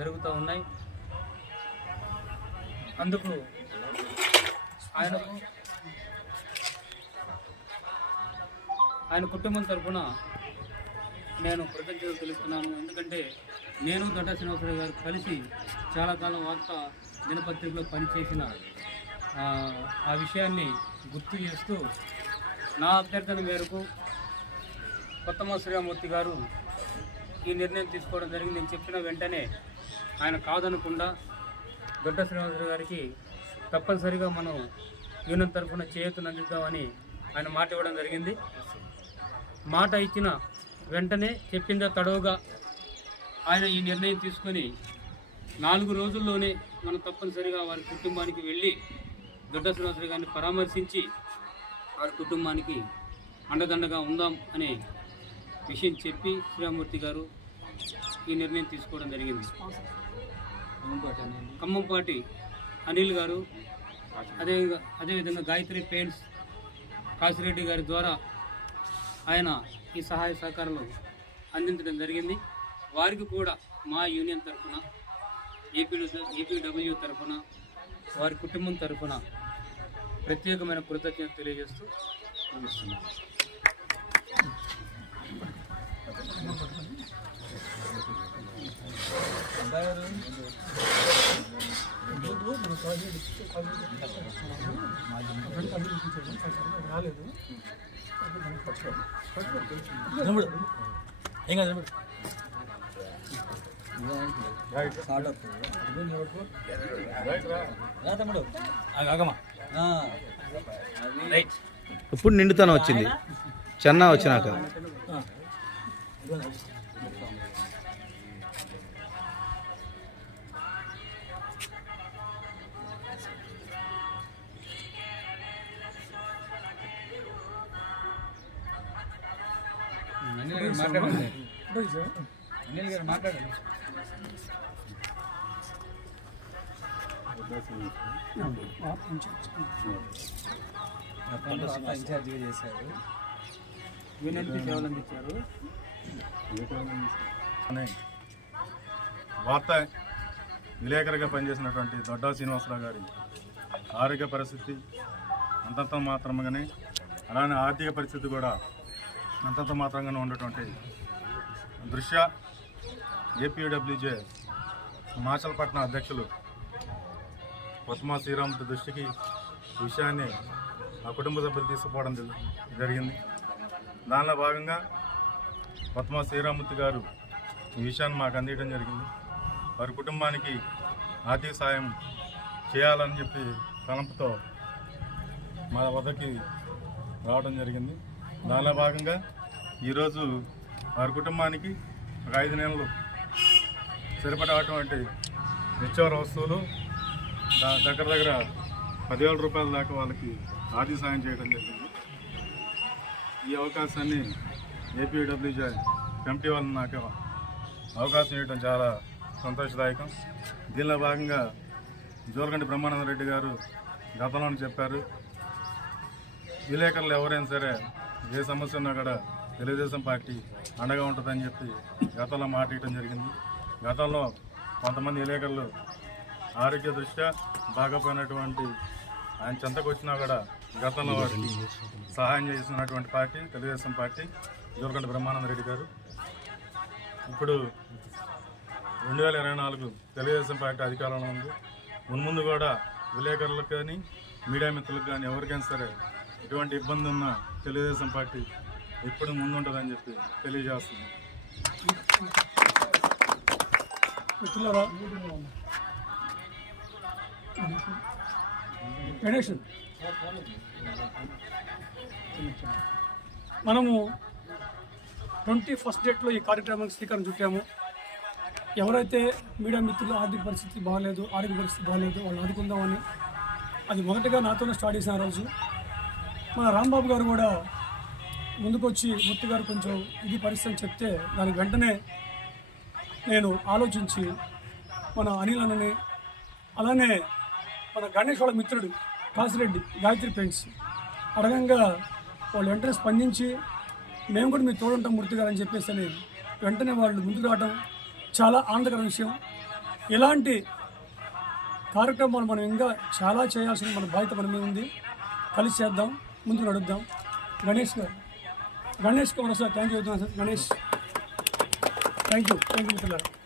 జరుగుతూ ఉన్నాయి. అందుకు ఆయనకు ఆయన కుటుంబం తరఫున నేను కృతజ్ఞతలు తెలుస్తున్నాను ఎందుకంటే నేను దొడ్డ శ్రీనివాసరావు గారు కలిసి చాలా కాలం వార్త దినపత్రికలో పనిచేసిన ఆ విషయాన్ని గుర్తు చేస్తూ నా అభ్యర్థన మేరకు కొత్తమ శ్రీరామూర్తి గారు ఈ నిర్ణయం తీసుకోవడం జరిగింది. నేను చెప్పిన వెంటనే ఆయన కాదనకుండా దొడ్డ శ్రీనివాసరావు గారికి తప్పనిసరిగా మనం యూనియన్ తరఫున చేయూతను అందిద్దామని ఆయన మాట ఇవ్వడం జరిగింది. మాట ఇచ్చిన వెంటనే చెప్పిందే తడవుగా ఆయన ఈ నిర్ణయం తీసుకొని నాలుగు రోజుల్లోనే మనం తప్పనిసరిగా వారి కుటుంబానికి వెళ్ళి దొడ్డ శ్రీనివాసరావు గారిని పరామర్శించి వారి కుటుంబానికి అండదండగా ఉందాం అనే విషయం చెప్పి శ్రీరామూర్తి గారు ఈ నిర్ణయం తీసుకోవడం జరిగింది. ఖమ్మంపాటి అనిల్. గారు అదే అదేవిధంగా గాయత్రి పెయింట్స్ కాసిరెడ్డి గారి ద్వారా ఆయన ఈ సహాయ సహకారాలు అందించడం జరిగింది. వారికి కూడా మా యూనియన్ తరఫున ఏపీ ఏపీడబ్ల్యూ తరఫున వారి కుటుంబం తరఫున ప్రత్యేకమైన కృతజ్ఞత తెలియజేస్తూ ముగిస్తున్నాను. ఏం కాదు ఇప్పుడు నిండుతనం వచ్చింది. చెన్నా వచ్చినాక. అనిల్ గారు మాట్లాడండి ఇన్ఛార్జిగా చేశారు యూనియన్కి కేవలం ఇచ్చారు వార్త విలేకరిగా పనిచేసినటువంటి దొడ్డా శ్రీనివాసరావు గారి ఆరోగ్య పరిస్థితి అంతంత మాత్రంగానే అలానే ఆర్థిక పరిస్థితి కూడా అంతంత మాత్రంగానే ఉన్నటువంటి దృశ్య ఏపీడబ్ల్యూజే మాచలపట్నం అధ్యక్షులు పద్మా శ్రీరాముడి దృష్టికి విషయాన్ని ఆ కుటుంబ సభ్యులు తీసుకుపోవడం జరిగింది. దానిలో భాగంగా పద్మా శ్రీరామూర్తి గారు ఈ విషయాన్ని మాకు అందించడం జరిగింది. వారి కుటుంబానికి ఆర్థిక సాయం చేయాలని చెప్పి తలంపుతో మా వద్దకి రావడం జరిగింది. దానిలో భాగంగా ఈరోజు వారి కుటుంబానికి ఒక ఐదు నెలలు సరిపడేటువంటి నిత్యావసర వస్తువులు దగ్గర దగ్గర పదివేల రూపాయల దాకా వాళ్ళకి ఆర్థిక సాయం చేయడం జరిగింది. ఈ అవకాశాన్ని ఏపీడబ్ల్యూజే కమిటీ వాళ్ళు నాకు అవకాశం ఇవ్వడం చాలా సంతోషదాయకం. దీనిలో భాగంగా జోలగంటి బ్రహ్మానంద రెడ్డి గారు గతంలో చెప్పారు విలేకరులు ఎవరైనా సరే ఏ సమస్య ఉన్నా కూడా తెలుగుదేశం పార్టీ అండగా ఉంటుందని చెప్పి గతంలో మాట ఇవ్వడం జరిగింది. గతంలో కొంతమంది విలేకరులు ఆరోగ్య దృష్ట్యా బాగపోయినటువంటి ఆయన చెంతకు వచ్చినా కూడా గతంలో వారికి సహాయం చేస్తున్నటువంటి పార్టీ తెలుగుదేశం పార్టీ జోలగంట బ్రహ్మానంద రెడ్డి గారు. ఇప్పుడు రెండు వేల ఇరవై నాలుగు తెలుగుదేశం పార్టీ అధికారంలో ఉంది. మున్ముందు కూడా విలేకరులకు కానీ మీడియా మిత్రులకు కానీ ఎవరికైనా సరే ఎటువంటి ఇబ్బంది ఉన్నా తెలుగుదేశం పార్టీ ఎప్పుడు ముందుంటుందని చెప్పి తెలియజేస్తుంది మిత్రులారా గణేష్. మనము ట్వంటీ ఫస్ట్ డేట్లో ఈ కార్యక్రమానికి శ్రీకారం చుట్టాము. ఎవరైతే మీడియా మిత్రులు ఆర్థిక పరిస్థితి బాగాలేదు ఆరోగ్య పరిస్థితి బాగాలేదు వాళ్ళు ఆదుకుందామని అది మొదటగా నాతోనే స్టార్ట్ చేసిన రోజు. మన రాంబాబు గారు కూడా ముందుకొచ్చి ముత్తు గారు కొంచెం ఇది పరిస్థితి చెప్తే దానికి వెంటనే నేను ఆలోచించి మన అనిల్ అన్నని అలానే మన గణేష్ వాళ్ళ మిత్రుడు కాసిరెడ్డి గాయత్రి ఫ్రెండ్స్ అడగంగా వాళ్ళు వెంటనే స్పందించి మేము కూడా మీరు తోడుంటాం మూర్తి గారు అని చెప్పేసి అని వెంటనే వాళ్ళు ముందుకు రావడం చాలా ఆనందకర విషయం. ఇలాంటి కార్యక్రమాలు మనం ఇంకా చాలా చేయాల్సిన మన బాధ్యత మన మీద ఉంది. కలిసి చేద్దాం. ముందు నడుద్దాం. Ganesh garu. Ganesh Kumar sir thank you చెప్తున్నాను sir. Ganesh. Thank you thank you మిత్రులారా.